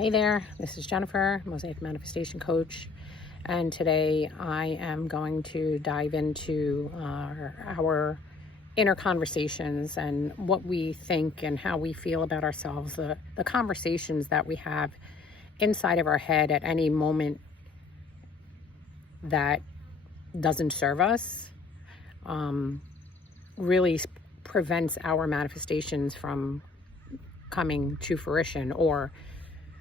Hey there, this is Jennifer, Mosaic Manifestation Coach, and today I am going to dive into our inner conversations and what we think and how we feel about ourselves, the conversations that we have inside of our head at any moment that doesn't serve us, really prevents our manifestations from coming to fruition, or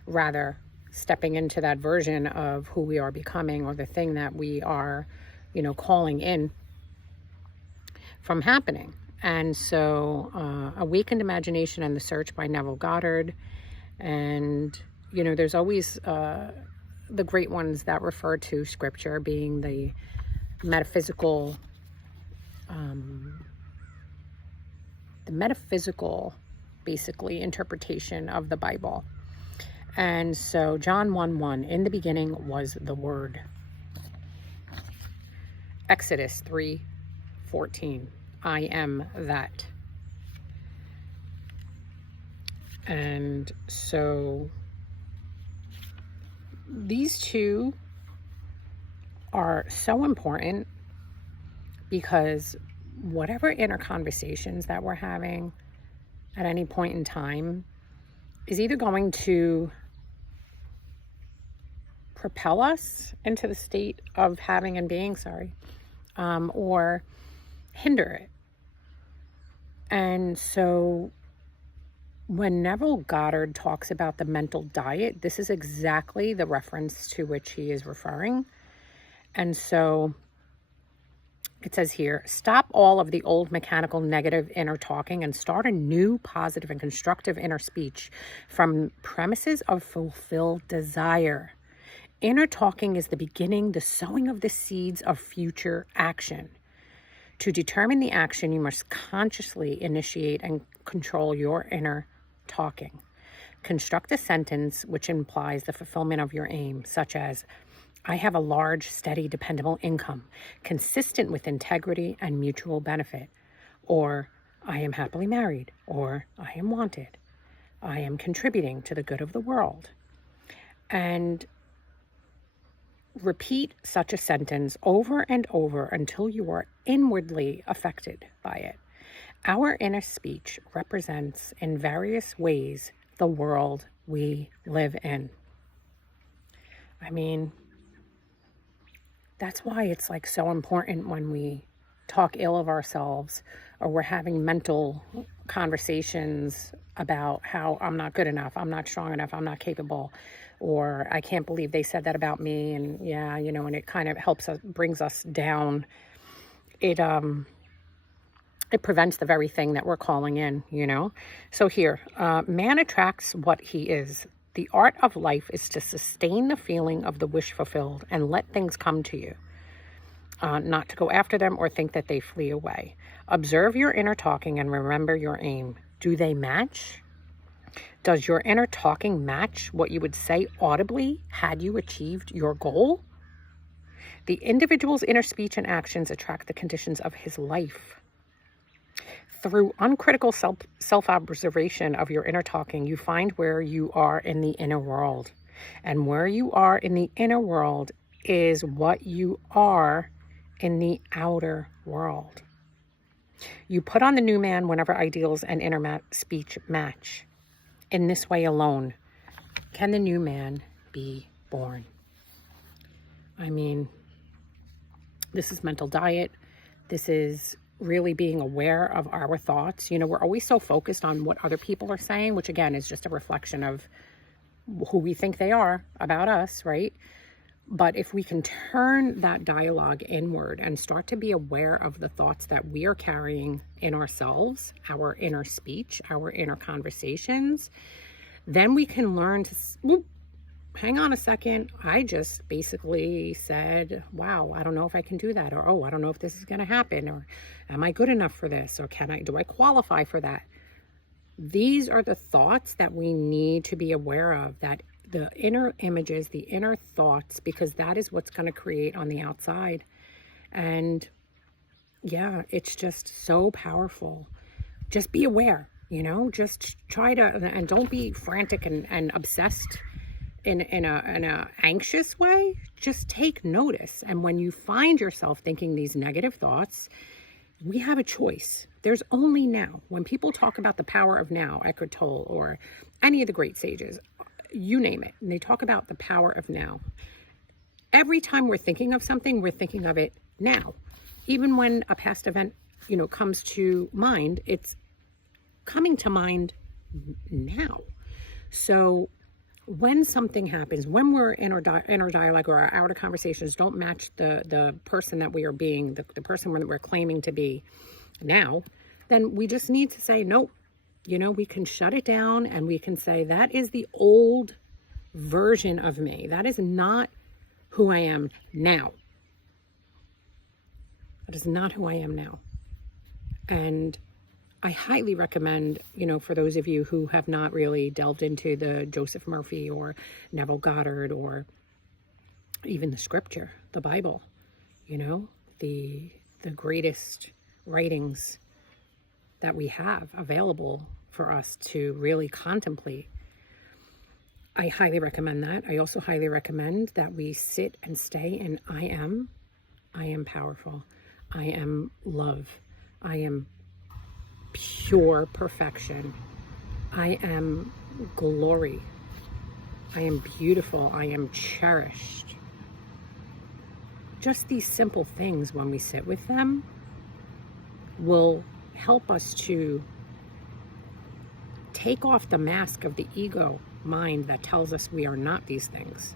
rather stepping into that version of who we are becoming, or the thing that we are, calling in from happening. And so Awakened Imagination and the Search by Neville Goddard. And, there's always the great ones that refer to scripture being the metaphysical, basically, interpretation of the Bible. And so John 1:1, in the beginning was the Word. Exodus 3:14, I am that. And so these two are so important because whatever inner conversations that we're having at any point in time is either going to propel us into the state of having and being, or hinder it. And so when Neville Goddard talks about the mental diet, this is exactly the reference to which he is referring. And so it says here, stop all of the old mechanical negative inner talking and start a new positive and constructive inner speech from premises of fulfilled desire. Inner talking is the beginning, the sowing of the seeds of future action. To determine the action, you must consciously initiate and control your inner talking. Construct a sentence which implies the fulfillment of your aim, such as, I have a large, steady, dependable income, consistent with integrity and mutual benefit. Or, I am happily married. Or, I am wanted. I am contributing to the good of the world. And repeat such a sentence over and over until you are inwardly affected by it. Our inner speech represents in various ways the world we live in. I mean, that's why it's so important when we talk ill of ourselves, or we're having mental conversations about how I'm not good enough, I'm not strong enough, I'm not capable, or I can't believe they said that about me. And and it kind of helps us, brings us down. It prevents the very thing that we're calling in, So here, man attracts what he is. The art of life is to sustain the feeling of the wish fulfilled and let things come to you, not to go after them or think that they flee away. Observe your inner talking and remember your aim. Do they match? Does your inner talking match what you would say audibly had you achieved your goal? The individual's inner speech and actions attract the conditions of his life. Through uncritical self-observation of your inner talking, you find where you are in the inner world. And where you are in the inner world is what you are in the outer world. You put on the new man whenever ideals and inner speech match. In this way alone can the new man be born. I mean, this is mental diet. This is really being aware of our thoughts. We're always so focused on what other people are saying, which again is just a reflection of who we think they are about us, right? But if we can turn that dialogue inward and start to be aware of the thoughts that we are carrying in ourselves, our inner speech, our inner conversations, then we can learn to, hang on a second, I just basically said, wow, I don't know if I can do that. Or, oh, I don't know if this is going to happen. Or, am I good enough for this? Or do I qualify for that? These are the thoughts that we need to be aware of, that the inner images, the inner thoughts, because that is what's going to create on the outside. And yeah, it's just so powerful. Just be aware, just try to, and don't be frantic and obsessed in a anxious way, just take notice. And when you find yourself thinking these negative thoughts, we have a choice. There's only now. When people talk about the power of now, Eckhart Tolle or any of the great sages, you name it, and they talk about the power of now. Every time we're thinking of something, we're thinking of it now. Even when a past event, comes to mind, it's coming to mind now. So when something happens, when we're in our dialogue or our outer conversations don't match the person that we are being, the person that we're claiming to be now, then we just need to say, nope, we can shut it down and we can say, that is the old version of me. That is not who I am now. That is not who I am now. And I highly recommend, for those of you who have not really delved into the Joseph Murphy or Neville Goddard or even the scripture, the Bible, the greatest writings that we have available for us to really contemplate. I highly recommend that. I also highly recommend that we sit and stay in I am powerful. I am love. I am pure perfection. I am glory. I am beautiful. I am cherished. Just these simple things, when we sit with them, will help us to take off the mask of the ego mind that tells us we are not these things.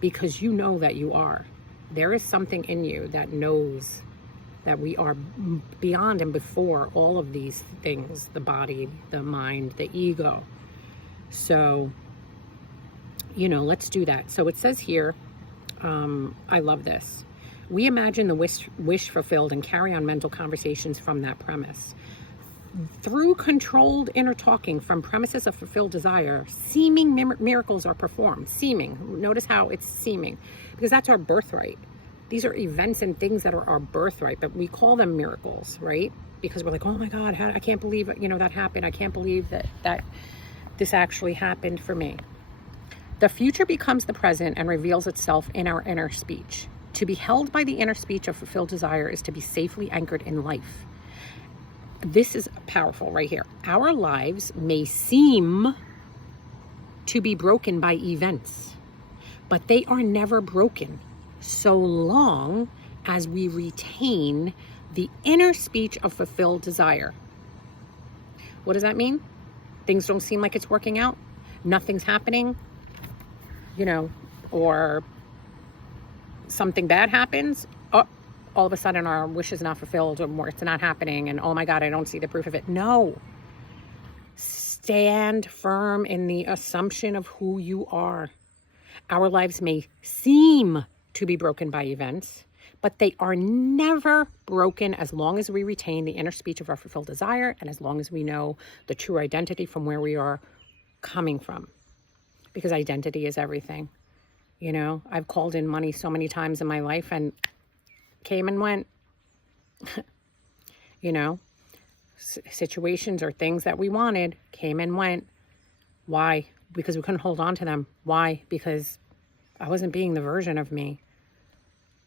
Because you know that you are. There is something in you that knows that we are beyond and before all of these things, the body, the mind, the ego. So, let's do that. So it says here, I love this. We imagine the wish fulfilled and carry on mental conversations from that premise. Through controlled inner talking from premises of fulfilled desire, seeming miracles are performed. Seeming. Notice how it's seeming, because that's our birthright. These are events and things that are our birthright, but we call them miracles, right? Because we're like, oh my God, I can't believe that happened. I can't believe that this actually happened for me. The future becomes the present and reveals itself in our inner speech. To be held by the inner speech of fulfilled desire is to be safely anchored in life. This is powerful right here. Our lives may seem to be broken by events, but they are never broken so long as we retain the inner speech of fulfilled desire. What does that mean? Things don't seem like it's working out. Nothing's happening, or something bad happens. Oh, all of a sudden our wish is not fulfilled, or it's not happening, and oh my God, I don't see the proof of it. No. Stand firm in the assumption of who you are. Our lives may seem to be broken by events, but they are never broken as long as we retain the inner speech of our fulfilled desire and as long as we know the true identity from where we are coming from. Because identity is everything. I've called in money so many times in my life and came and went. Situations or things that we wanted came and went. Why? Because we couldn't hold on to them. Why? Because I wasn't being the version of me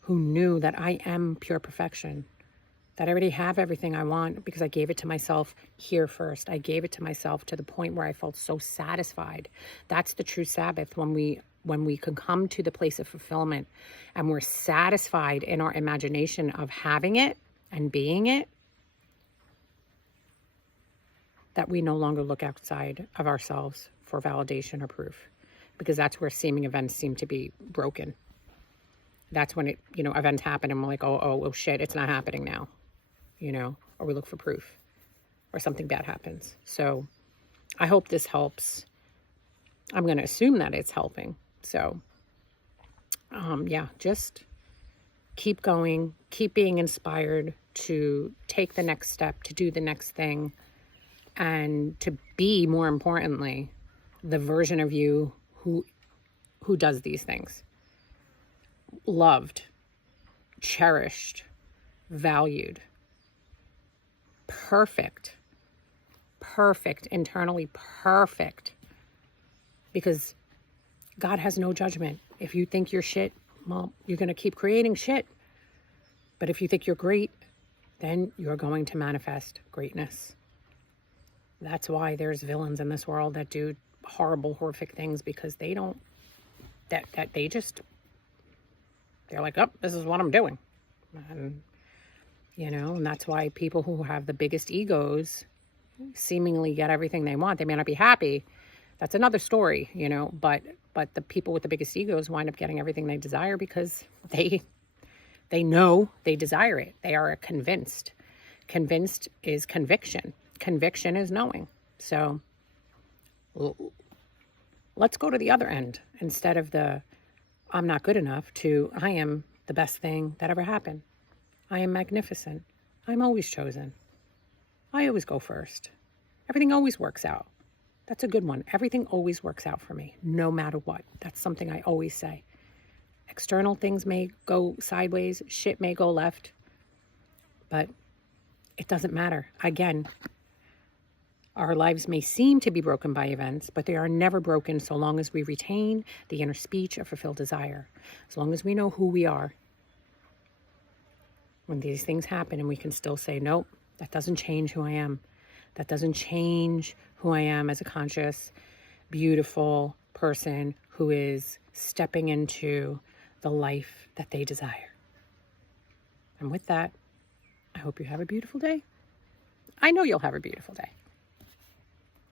who knew that I am pure perfection, that I already have everything I want because I gave it to myself here first. I gave it to myself to the point where I felt so satisfied. That's the true Sabbath, when we can come to the place of fulfillment and we're satisfied in our imagination of having it and being it, that we no longer look outside of ourselves for validation or proof, because that's where seeming events seem to be broken. That's when events happen and we're like, oh shit, it's not happening now, or we look for proof or something bad happens. So I hope this helps. I'm going to assume that it's helping. So, just keep going, keep being inspired to take the next step, to do the next thing, and to be, more importantly, the version of you who does these things. Loved, cherished, valued, perfect, internally perfect. Because God has no judgment. If you think you're shit, well, you're going to keep creating shit. But if you think you're great, then you're going to manifest greatness. That's why there's villains in this world that do horrible, horrific things, because they don't, they're like, oh, this is what I'm doing. And, and that's why people who have the biggest egos seemingly get everything they want. They may not be happy. That's another story, but the people with the biggest egos wind up getting everything they desire because they know they desire it. They are convinced. Convinced is conviction. Conviction is knowing. So let's go to the other end instead of the I'm not good enough to I am the best thing that ever happened. I am magnificent. I'm always chosen. I always go first. Everything always works out. That's a good one. Everything always works out for me, no matter what. That's something I always say. External things may go sideways, shit may go left, but it doesn't matter. Again, our lives may seem to be broken by events, but they are never broken so long as we retain the inner speech of fulfilled desire. As long as we know who we are. When these things happen and we can still say, nope, that doesn't change who I am. That doesn't change who I am as a conscious, beautiful person who is stepping into the life that they desire. And with that, I hope you have a beautiful day. I know you'll have a beautiful day.